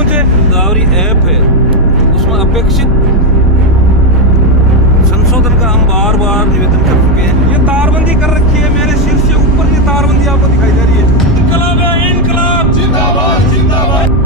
पूछे। गिरदावरी ऐप है, उसमें अपेक्षित संशोधन का हम बार बार निवेदन कर चुके हैं। ये तारबंदी कर रखी है मेरे सिर से ऊपर, ये तारबंदी आपको दिखाई दे रही है। इनकलाब है, इनकलाब जिंदाबाद जिंदाबाद।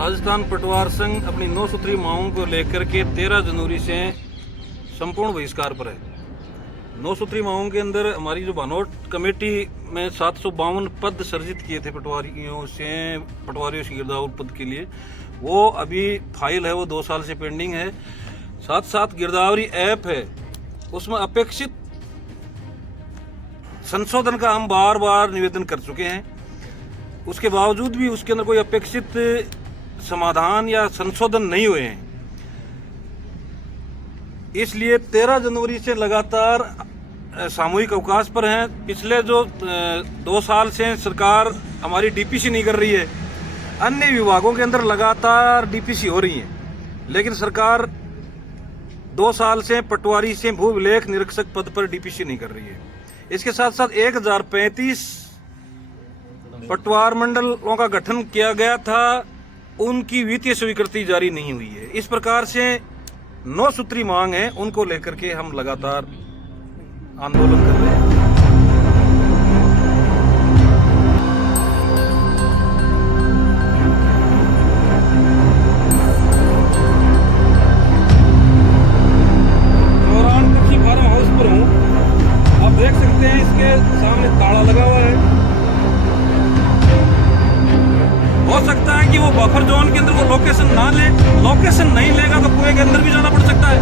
राजस्थान पटवार संघ अपनी 9 सूत्री मांगों को लेकर के 13 जनवरी से संपूर्ण बहिष्कार पर है। 9 सूत्री मांगों के अंदर हमारी जो भानोट कमेटी में 752 पद सर्जित किए थे पटवारियों से गिरदावरी पद के लिए, वो अभी फाइल है, वो 2 साल से पेंडिंग है। साथ साथ गिरदावरी ऐप है, उसमें अपेक्षित संशोधन का हम बार बार निवेदन कर चुके हैं। उसके बावजूद भी उसके अंदर कोई अपेक्षित समाधान या संशोधन नहीं हुए हैं। इसलिए 13 जनवरी से लगातार सामूहिक अवकाश पर हैं। पिछले जो 2 साल से सरकार हमारी डीपीसी नहीं कर रही है, अन्य विभागों के अंदर लगातार डीपीसी हो रही है, लेकिन सरकार 2 साल से पटवारी से भू विलेख निरीक्षक पद पर डीपीसी नहीं कर रही है। इसके साथ साथ 1035 पटवार मंडलों का गठन किया गया था, उनकी वित्तीय स्वीकृति जारी नहीं हुई है। इस प्रकार से 9 सूत्री मांग है, उनको लेकर के हम लगातार आंदोलन कर रहे हैं। चौरान कृषि फार्म हाउस पर हूँ, आप देख सकते हैं इसके सामने ताला लगा हुआ है। हो सकता है कि वो बफर जोन के अंदर वो लोकेशन ना ले, लोकेशन नहीं लेगा तो कुएं के अंदर भी जाना पड़ सकता है।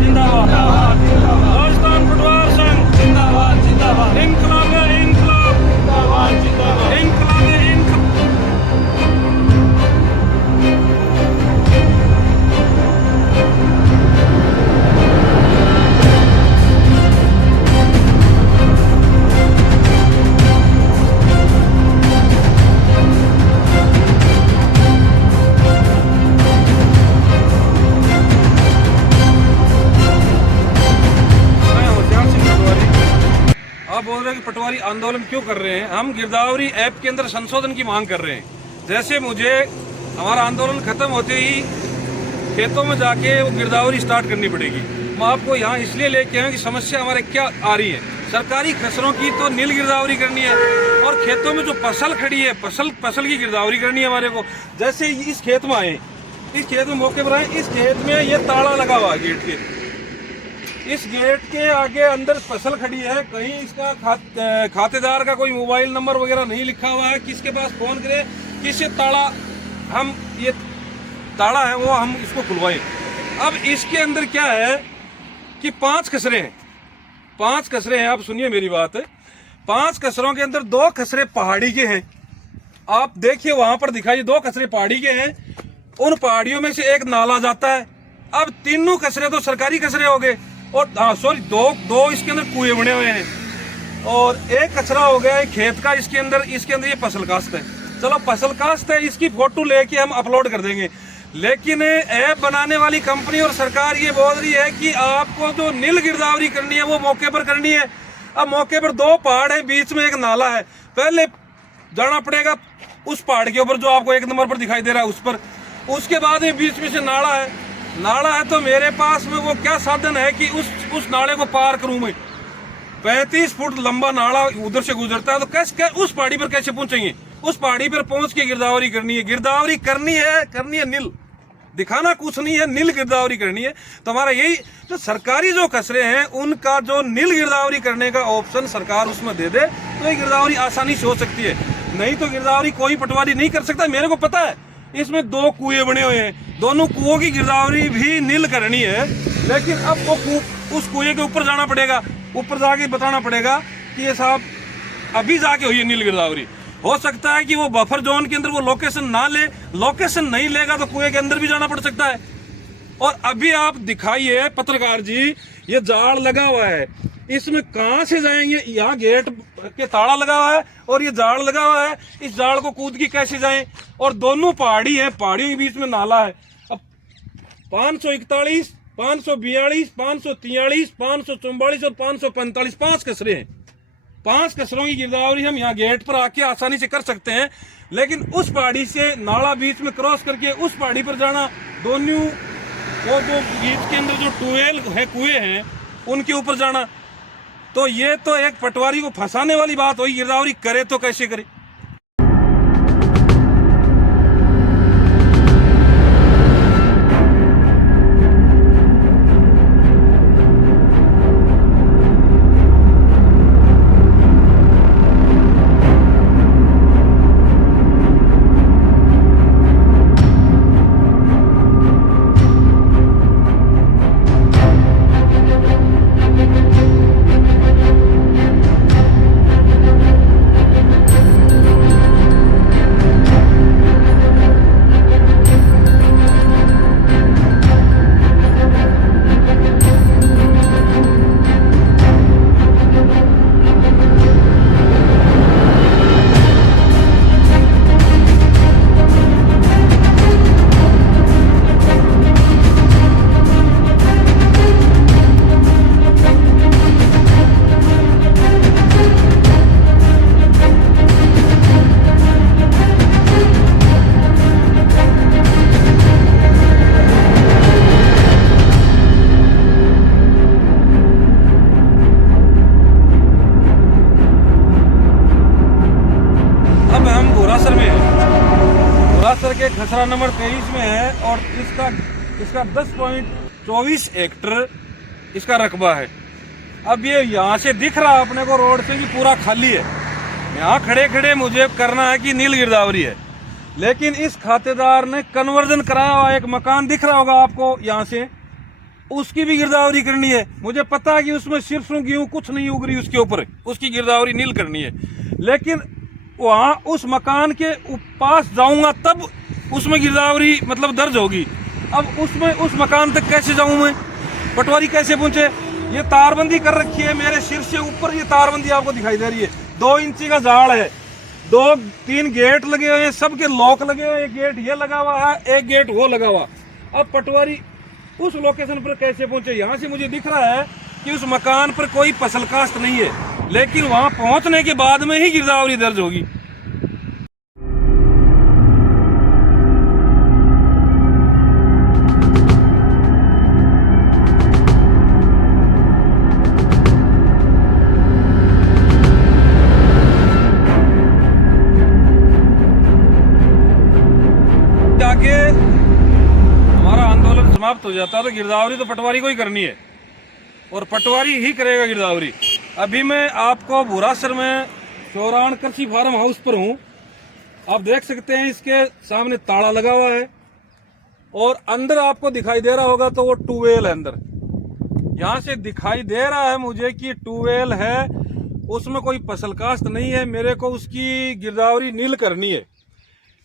जिंदाबाद राजस्थान पटवार संघ जिंदाबाद जिंदाबाद। इनकलाब है, इनकलाब जिंदाबाद जिंदाबाद। इनकलाब है, इनकलाब। आप बोल रहे हैं कि पटवारी आंदोलन क्यों कर रहे हैं? हम गिरदावरी ऐप के अंदर संशोधन की मांग कर रहे हैं। जैसे मुझे हमारा आंदोलन खत्म होते ही खेतों में जाके वो गिरदावरी स्टार्ट करनी पड़ेगी। मैं आपको यहाँ इसलिए लेके आया कि समस्या हमारे क्या आ रही है। सरकारी खसरों की तो नील गिरदावरी करनी है, और खेतों में जो फसल खड़ी है, फसल की गिरदावरी करनी है हमारे को। जैसे इस खेत में आए, इस खेत में मौके पर आए, इस खेत में ये ताला लगा हुआ है गेट के, इस गेट के आगे अंदर फसल खड़ी है, कहीं इसका खातेदार का कोई मोबाइल नंबर वगैरह नहीं लिखा हुआ है, किसके पास फोन करें, किससे ताला, हम ये ताला है वो हम इसको खुलवाएं। अब इसके अंदर क्या है कि 5 खसरे हैं, 5 खसरे हैं। आप सुनिए मेरी बात, 5 खसरों के अंदर 2 खसरे पहाड़ी के हैं। आप देखिए वहां पर दिखाइए, 2 खसरे पहाड़ी के हैं, उन पहाड़ियों में से एक नाला जाता है। अब तीनों खसरे तो सरकारी खसरे हो गए, और दो इसके अंदर कुएं बने हुए हैं, और एक कचरा हो गया है खेत का। इसके अंदर ये फसल काश्त है। चलो फसल काश्त है, इसकी फोटो लेके हम अपलोड कर देंगे, लेकिन ऐप बनाने वाली कंपनी और सरकार ये बोल रही है कि आपको जो नील गिरदावरी करनी है वो मौके पर करनी है। अब मौके पर 2 पहाड़ है, बीच में एक नाला है, पहले जाना पड़ेगा उस पहाड़ के ऊपर जो आपको 1 नंबर पर दिखाई दे रहा है उस पर, उसके बाद में बीच में से नाला है। तो मेरे पास में वो क्या साधन है कि उस नाले को पार करूं मैं? 35 फुट लंबा नाला उधर से गुजरता है, तो कैसे उस पहाड़ी पर कैसे पहुंचेंगे? उस पहाड़ी पर पहुंच के गिरदावरी करनी है नील, दिखाना कुछ नहीं है, नील गिरदावरी करनी है। तो हमारा यही, जो सरकारी जो खसरे हैं उनका जो नील गिरदावरी करने का ऑप्शन सरकार उसमें दे दे, तो ये गिरदावरी आसानी से हो सकती है। नहीं तो गिरदावरी कोई पटवारी नहीं कर सकता। मेरे को पता है इसमें 2 कुएं बने हुए हैं, दोनों कुओं की गिरदावरी भी नील करनी है, लेकिन अब वो उस कुएं के ऊपर जाना पड़ेगा, ऊपर जाके बताना पड़ेगा कि ये साहब अभी जाके हुई है नील गिरदावरी। हो सकता है कि वो बफर जोन के अंदर वो लोकेशन ना ले, लोकेशन नहीं लेगा तो कुएं के अंदर भी जाना पड़ सकता है। और अभी आप दिखाइए पत्रकार जी, ये जाल लगा हुआ है, इसमें कहां से जाएंगे? यहाँ गेट के ताला लगा हुआ है और ये जाड़ लगा हुआ है, इस जाड़ को कूद के कैसे जाएं? और दोनों पहाड़ी है, पहाड़ियों के बीच में नाला है। अब 541, 542, 543, 544 और 545 5 कसरे हैं। 5 कसरों की गिरदावरी हम यहाँ गेट पर आके आसानी से कर सकते हैं, लेकिन उस पहाड़ी से नाला बीच में क्रॉस करके उस पहाड़ी पर जाना, दोनों वो जो बीच के अंदर जो ट्यूबवेल है, कुएं हैं, उनके ऊपर जाना, तो ये तो एक पटवारी को फंसाने वाली बात हुई। गिरदावरी करे तो कैसे करे? के खसरा नंबर 23 में है और इसका 10.24 हेक्टर इसका रकबा है। अब ये यहाँ से दिख रहा अपने को रोड से कि पूरा खाली है। यहाँ खड़े खड़े मुझे करना है कि नील गिरदावरी है, लेकिन इस खातेदार ने कन्वर्जन कराया हुआ एक मकान दिख रहा होगा आपको यहाँ से, उसकी भी गिरदावरी करनी है। मुझे पता है कि उसमें सिरसों गेहूं कुछ नहीं उग रही, उसके ऊपर उसकी गिरदावरी नील करनी है, लेकिन वहाँ उस मकान के पास जाऊंगा तब उसमें गिरदावरी मतलब दर्ज होगी। अब उसमें उस मकान तक कैसे जाऊं मैं? पटवारी कैसे पहुंचे? ये तारबंदी कर रखी है, मेरे सिर से ऊपर ये तारबंदी आपको दिखाई दे रही है। 2 इंची का जाड़ है, 2-3 गेट लगे हुए हैं, सबके लॉक लगे हुए हैं। एक गेट ये लगा हुआ है, एक गेट वो लगा हुआ। अब पटवारी उस लोकेशन पर कैसे पहुंचे? यहाँ से मुझे दिख रहा है कि उस मकान पर कोई फसल काश्त नहीं है, लेकिन वहां पहुंचने के बाद में ही गिरदावरी दर्ज होगी। आगे हमारा आंदोलन समाप्त हो जाता है तो गिरदावरी तो पटवारी को ही करनी है और पटवारी ही करेगा गिरदावरी। अभी मैं आपको भूरासर में चौरान कृषि फार्म हाउस पर हूँ। आप देख सकते हैं इसके सामने ताला लगा हुआ है और अंदर आपको दिखाई दे रहा होगा तो वो ट्यूबवेल है। अंदर यहाँ से दिखाई दे रहा है मुझे कि ट्यूबवेल है, उसमें कोई फसल काश्त नहीं है। मेरे को उसकी गिरदावरी नील करनी है,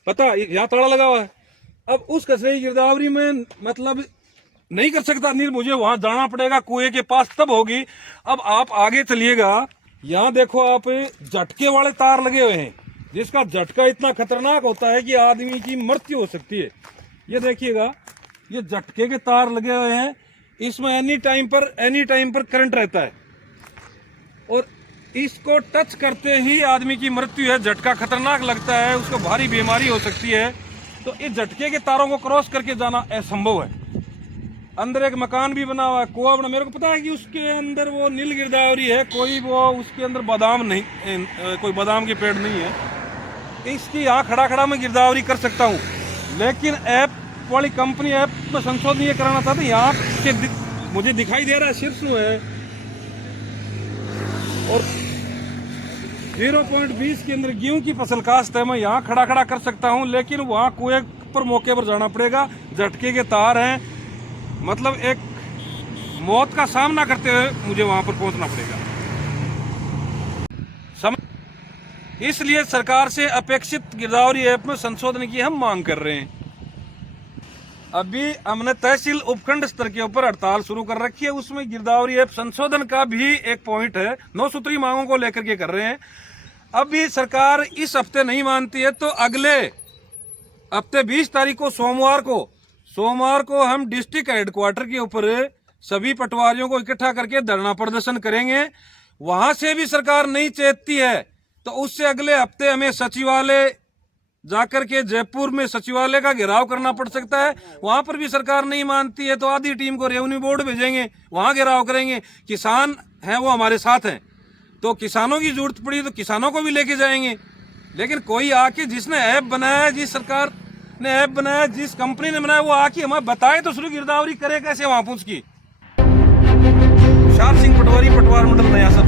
पता यहाँ ताला लगा हुआ है। अब उस कचरे की गिरदावरी में मतलब नहीं कर सकता नील, मुझे वहां जाना पड़ेगा कुएं के पास, तब होगी। अब आप आगे चलिएगा, यहाँ देखो आप झटके वाले तार लगे हुए हैं, जिसका झटका इतना खतरनाक होता है कि आदमी की मृत्यु हो सकती है। ये देखिएगा, ये झटके के तार लगे हुए हैं, इसमें एनी टाइम पर करंट रहता है और इसको टच करते ही आदमी की मृत्यु है। झटका खतरनाक लगता है, उसको भारी बीमारी हो सकती है। तो इस झटके के तारों को क्रॉस करके जाना असंभव है। अंदर एक मकान भी बना हुआ है, कुआ बना, मेरे को पता है कि उसके अंदर वो नील गिरदावरी है, कोई वो उसके अंदर बादाम नहीं, कोई बादाम के पेड़ नहीं है। इसकी यहाँ खड़ा खड़ा मैं गिरदावरी कर सकता हूँ, लेकिन ऐप वाली कंपनी ऐप में संशोधन ये कराना चाहते हैं। यहाँ के मुझे दिखाई दे रहा है शीर्षु है और 0.20 के अंदर गेहूं की फसल काश्त है। मैं यहाँ खड़ा खड़ा कर सकता हूँ, लेकिन वहाँ कुएं पर मौके पर जाना पड़ेगा। झटके के तार हैं, मतलब एक मौत का सामना करते हुए मुझे वहां पर पहुंचना पड़ेगा। इसलिए सरकार से अपेक्षित गिरदावरी ऐप में संशोधन की हम मांग कर रहे हैं। अभी हमने तहसील उपखंड स्तर के ऊपर हड़ताल शुरू कर रखी है। उसमें गिरदावरी ऐप संशोधन का भी एक पॉइंट है। 9 सूत्री मांगों को लेकर के कर रहे हैं। अभी सरकार इस हफ्ते नहीं मानती है तो अगले हफ्ते 20 तारीख को सोमवार को हम डिस्ट्रिक्ट हेडक्वार्टर के ऊपर सभी पटवारियों को इकट्ठा करके धरना प्रदर्शन करेंगे। वहां से भी सरकार नहीं चेतती है तो उससे अगले हफ्ते हमें सचिवालय जाकर के जयपुर में सचिवालय का घेराव करना पड़ सकता है। वहां पर भी सरकार नहीं मानती है तो आधी टीम को रेवेन्यू बोर्ड भेजेंगे, वहां घेराव करेंगे। किसान हैं वो हमारे साथ हैं, तो किसानों की जरूरत पड़ी तो किसानों को भी लेके जाएंगे। लेकिन कोई आके जिसने ऐप बनाया, जिस सरकार ने ऐप बनाया, जिस कंपनी ने बनाया, वो आके हमें बताए तो शुरू गिरदावरी करे कैसे वहां पूछ की। विशाल सिंह पटवारी, पटवार मंडल नया सर।